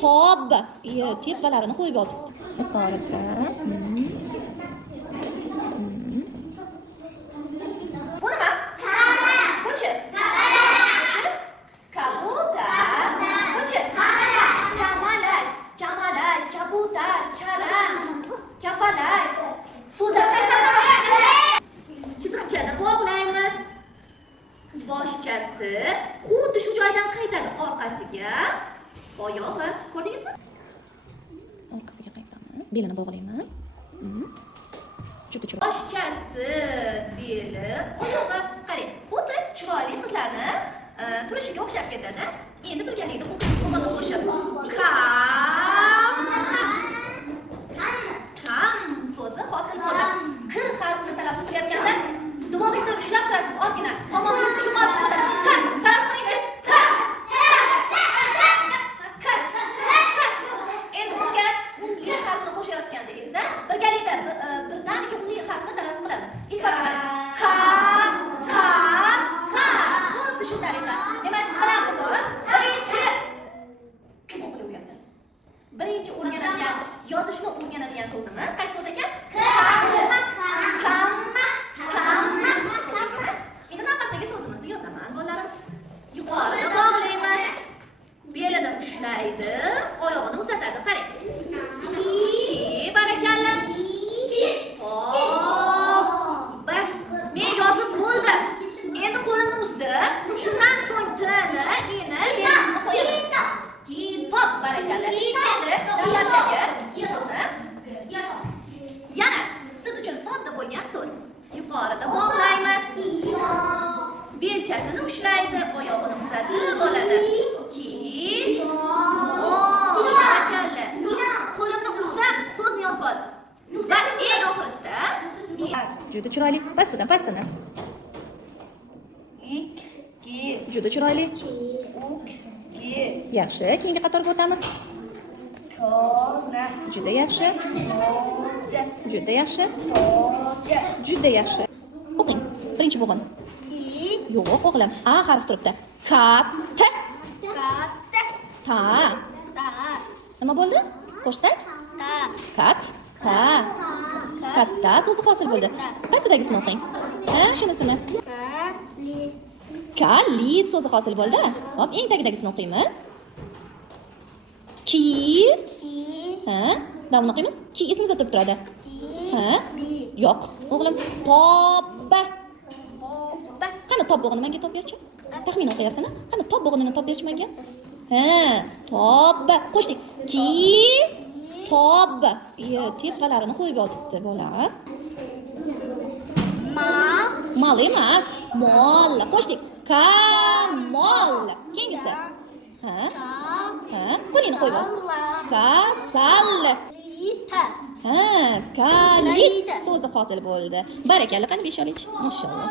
Tob. Tepalarini qo'yib yotibdi. Yuqorida. Bu nima? Qo'chi. Kabutar. Qo'chi. Chamalak. Chamalak. Kabutar. Charan. Kapalak. So'zlar qaysidan boshlaymiz? Chiziqchani bog'laymiz. Boshchasi xuddi shu joydan qaytadi orqasiga. Oyog'i, ko'rdingizmi? Orqasiga qaytamiz. Belini bog'laymiz. Juda chiroyli. Boshchasi, beli, oyog'i. Qarang, xuddi chiroyli qizlarni turishiga o'xshab ketadi. Endi birgalikda o'qib qo'shib. Kam so'zi hosil bo'ldi. K harfini talaffuz qilayotganda dimog'ingizni ushlab turasiz ozgina. Tomoningizni yuqori tutadi. K talaffuz qilingchi. Endi bunga unli harfini qo'shayotganda esa birgalikda birdaniga unli harfini talaffuz qilamiz. Ilk bor ka. Xuddi shu tariqa. Demak, qarang bugun birinchi o'rganadigan, yozishni o'rganadigan so'zimiz qaysi so'z ekan? Kamma. Endi navbatdagi so'zimizni yozaman, bolalar. Yuqorida bog'laymiz. Belini ushlaydi, oyog'ini uzatadi. Qarang. Barakalla. Hop. Men yozib bo'ldim. Endi qo'limni uzdim. Shundan so'ng tini, ini, belini qo'yaman. Kitob, barakalla. Endi davlatdagi so'zni. Yana siz uchun sodda bo'lgan so'z. Yuqorida bog'laymiz. Belchasini ushlaydi, oyog'ini uzatib oladi. Barakalla. Qo'limni uzdim, so'zni yozib oldim. Va eng oxirisida Juda chiroyli. Pastidan. Juda chiroyli. Yaxshi, keyingi qatorga o'tamiz. Juda yaxshi. Juda yaxshi. O'qing. Birinchi bo'g'in. Yo'q, o'g'lim. A harfi turibdi. Katta. Ta. Nima bo'ldi? Qo'shsak? Katta so'zi hosil bo'ldi. Pastidagisini o'qing. Shunisini. Kalit so'zi hosil bo'ldi. Hop, eng tagidagisini o'qiymiz. Ki. Davomini o'qiymiz. Ki ismida turib turadi. Yo'q, o'g'lim. Tobba. Qani tob bo'g'ini menga top berchi? Taxmin o'qiyapsan-a? Qani tob bo'g'inini top berchi menga? Tobba. Qo'shdik. Ki. Tob. Tepalarini qo'yib yotibdi bola. Mal emas. Mol. Qo'shdik. Kamol. Keyingisi. Qo'lingni qo'yib ol. Kasal. Kalit so'zi hosil bo'ldi. Barakalla, qani besh oling. Mashallah.